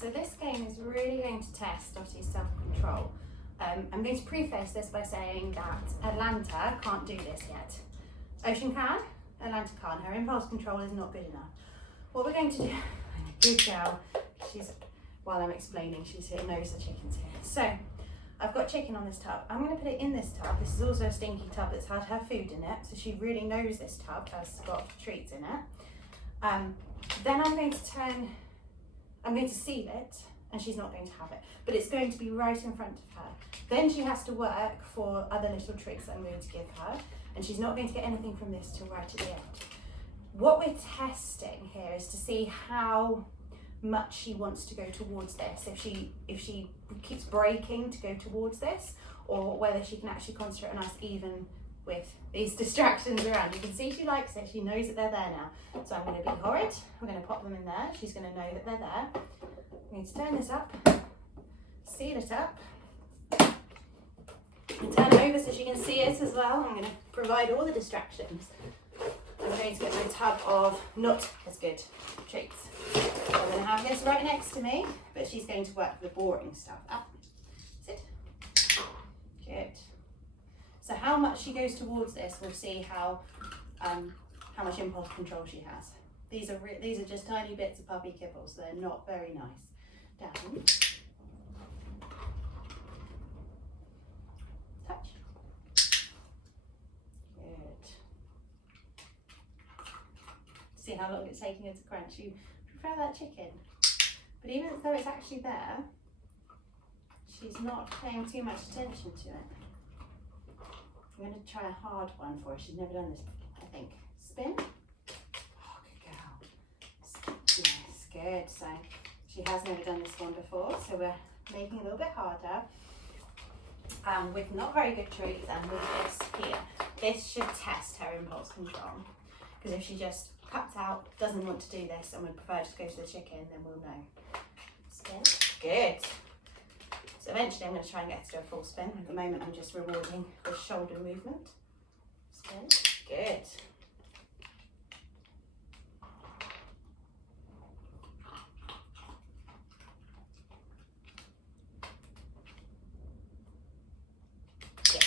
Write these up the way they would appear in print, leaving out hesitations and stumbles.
So this game is really going to test Dotty's self-control. I'm going to preface this by saying that Atlanta can't do this yet. Ocean can, Atlanta can't. Her impulse control is not good enough. What we're going to do, good girl, while I'm explaining, she knows the chicken's here. So, I've got chicken on this tub. I'm going to put it in this tub. This is also a stinky tub that's had her food in it, so she really knows this tub has got treats in it. Then I'm going to seal it, and she's not going to have it, but it's going to be right in front of her. Then she has to work for other little treats that I'm going to give her, and she's not going to get anything from this till right at the end. What we're testing here is to see how much she wants to go towards this, if she keeps breaking to go towards this, or whether she can actually concentrate on us even with these distractions around. You can see she likes it, she knows that they're there now. So I'm going to be horrid, I'm going to pop them in there, she's going to know that they're there. I'm going to turn this up, seal it up, and turn it over so she can see it as well. I'm going to provide all the distractions. I'm going to get my tub of not as good treats. So I'm going to have this right next to me, but she's going to work the boring stuff. Up, sit, good. So how much she goes towards this, we'll see how much impulse control she has. These are just tiny bits of puppy kibbles. They're not very nice. Down. Touch. Good. See how long it's taking her to crunch. You prefer that chicken, but even though it's actually there, she's not paying too much attention to it. I'm going to try a hard one for her. She's never done this before, I think. Spin. Oh, good girl. Yes, good. So she has never done this one before, so we're making it a little bit harder. With not very good treats and with this here. This should test her impulse control. Because if she just cuts out, doesn't want to do this, and would prefer to go to the chicken, then we'll know. Spin. Good. So eventually I'm going to try and get her to do a full spin. At the moment I'm just rewarding the shoulder movement. Spin. Good. Yes.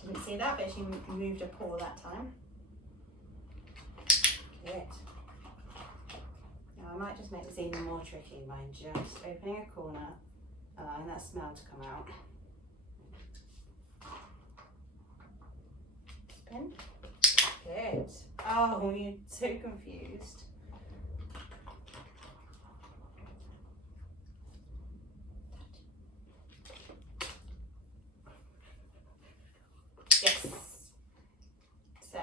Didn't see that, but she moved her paw that time. Good. Now I might just make this even more tricky by just opening a corner, allowing that smell to come out. Spin. Good. Oh, you're so confused. Yes. So,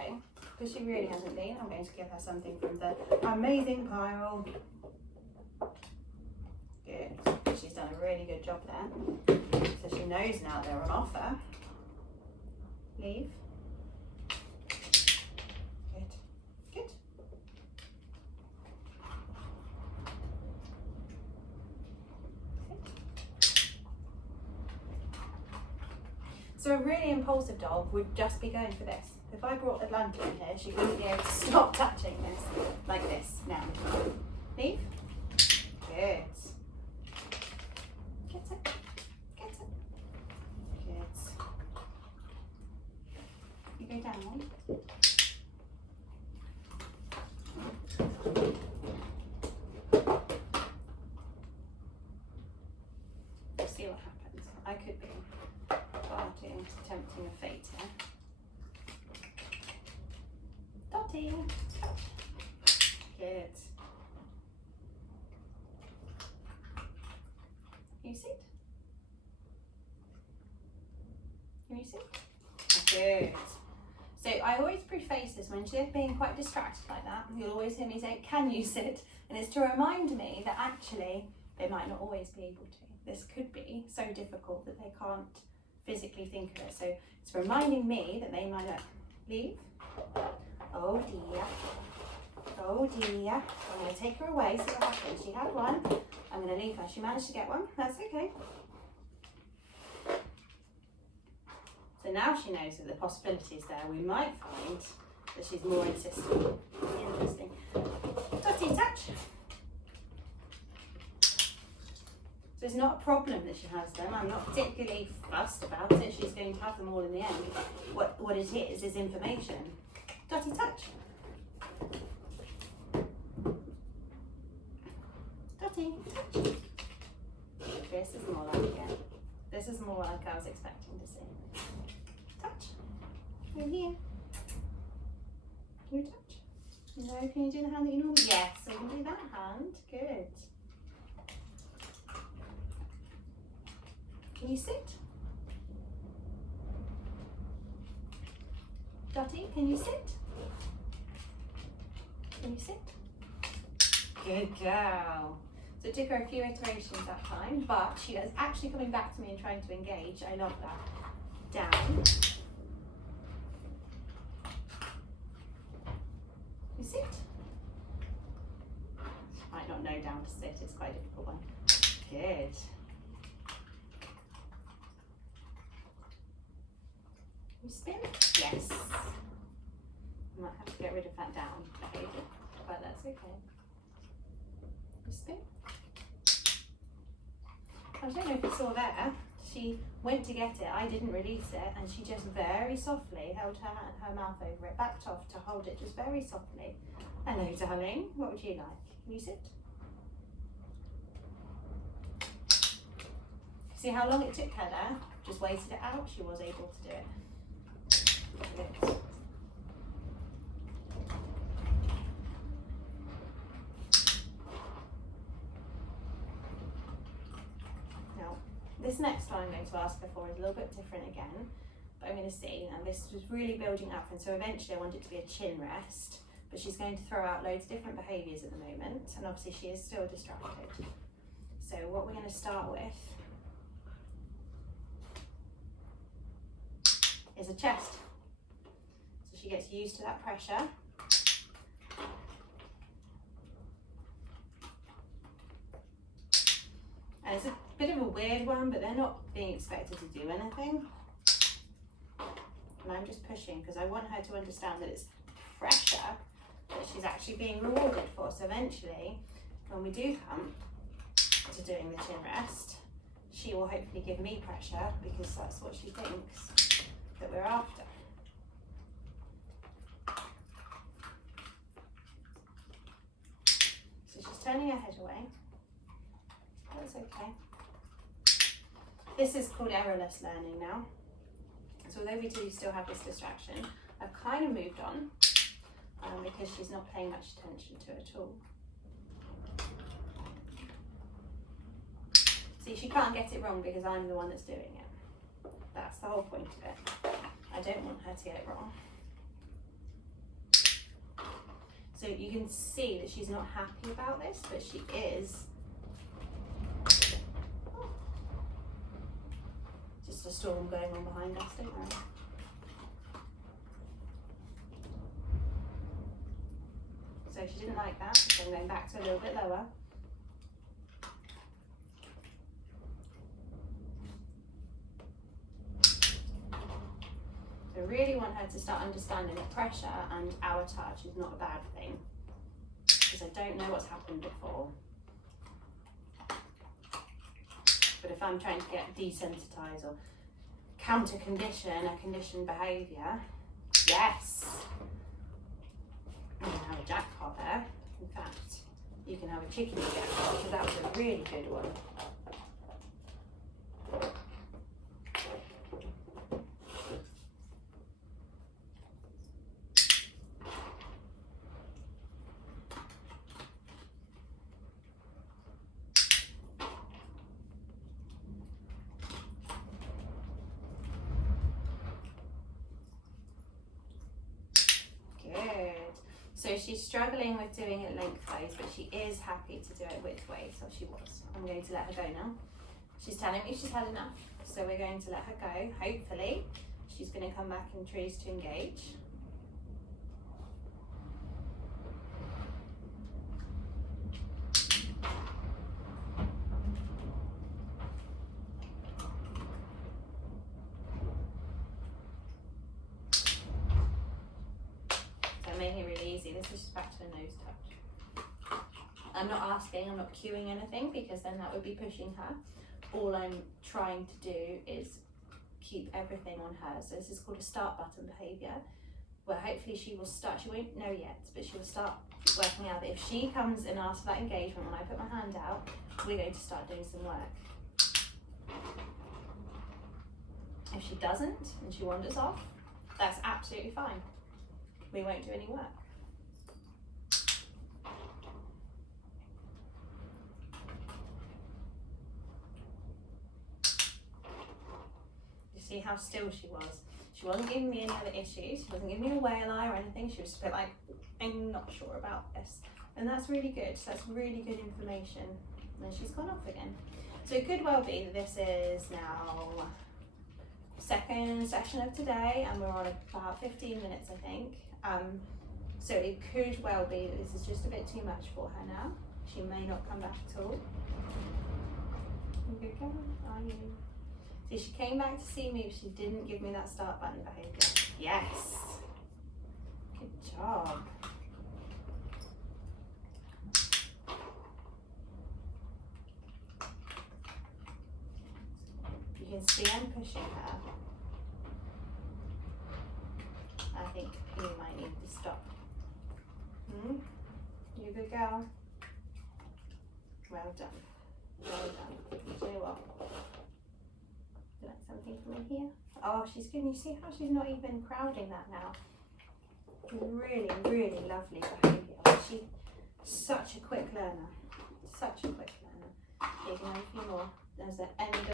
because she really hasn't been, I'm going to give her something from the amazing pile. Good. She's done a really good job there. So she knows now they're on offer. Leave. Good. Good. So a really impulsive dog would just be going for this. If I brought Atlanta in here, she wouldn't be able to stop touching this like this. Now, leave. Good. Get it. Get it. Good. You go down. We'll see what happens. I could be tempting a fate here. Dotty. Good. Can you sit? Can you sit? Good. So I always preface this when she's being quite distracted like that. You'll always hear me say, can you sit? And it's to remind me that actually they might not always be able to. This could be so difficult that they can't physically think of it. So it's reminding me that they might not leave. Oh dear. Oh dear. I'm going to take her away, see what happens. She had one. I'm going to leave her. She managed to get one. That's okay. So now she knows that the possibilities there. We might find that she's more insistent. Interesting. Dotty, touch. So it's not a problem that she has them. I'm not particularly fussed about it. She's going to have them all in the end. What it is information. Dotty, touch. Dotty, touch. This is more like it. This is more like I was expecting to see. Touch. Over here. Can you touch? No, can you do the hand that you normally? Yes, so you can do that hand. Good. Can you sit? Dotty, can you sit? Can you sit? Good girl. So it took her a few iterations that time, but she is actually coming back to me and trying to engage. I love that. Down. You sit. Might not know down to sit, it's quite a difficult one. Good. You spin? Yes. I might have to get rid of that down behaviour, but that's okay. You spin? I don't know if you saw there, she went to get it, I didn't release it, and she just very softly held her mouth over it, backed off to hold it just very softly. Hello, darling, what would you like? Can you sit? See how long it took her there? Just waited it out, she was able to do it. Good. Now, this next one I'm going to ask her for is a little bit different again, but I'm going to see, and this was really building up, and so eventually I want it to be a chin rest, but she's going to throw out loads of different behaviours at the moment, and obviously she is still distracted. So what we're going to start with is a chest. So she gets used to that pressure. And it's a bit of a weird one, but they're not being expected to do anything. And I'm just pushing because I want her to understand that it's pressure that she's actually being rewarded for. So eventually, when we do come to doing the chin rest, she will hopefully give me pressure because that's what she thinks that we're after. So she's turning her head away. That's okay. This is called errorless learning now. So although we do still have this distraction, I've kind of moved on because she's not paying much attention to it at all. See, she can't get it wrong because I'm the one that's doing it. That's the whole point of it. I don't want her to get it wrong. So you can see that she's not happy about this, but she is. Just a storm going on behind us, don't worry. So she didn't like that, so I'm going back to a little bit lower. I really want her to start understanding that pressure and our touch is not a bad thing, because I don't know what's happened before. But if I'm trying to get desensitized or counter condition a conditioned behaviour, yes, you can have a jackpot there. In fact, you can have a chicken jackpot, because that was a really good one. So she's struggling with doing it lengthways, but she is happy to do it widthways, so she was. I'm going to let her go now. She's telling me she's had enough, so we're going to let her go. Hopefully, she's going to come back and choose to engage. Making it really easy. This is just back to a nose touch. I'm not asking, I'm not cueing anything, because then that would be pushing her. All I'm trying to do is keep everything on her. So this is called a start button behaviour, where hopefully she will start, she won't know yet, but she will start working out that if she comes and asks for that engagement when I put my hand out, we're going to start doing some work. If she doesn't and she wanders off, that's absolutely fine. We won't do any work. You see how still she was? She wasn't giving me any other issues. She wasn't giving me a whale eye or anything. She was just a bit like, I'm not sure about this. And that's really good. So that's really good information. And then she's gone off again. So it could well be that this is now second session of today, and we're on about 15 minutes, I think. So it could well be that this is just a bit too much for her now. She may not come back at all. Good girl, are you? So she came back to see me, but she didn't give me that start button behaviour. Yes. Good job. You can see I'm pushing her. I think you might need to stop. You a good girl? Well done. Well done. You know what? Would you like something from in here? Oh, she's good. You see how she's not even crowding that now? Really, really lovely behaviour. She's such a quick learner. Such a quick learner. Here, you can have a few more. There's the end of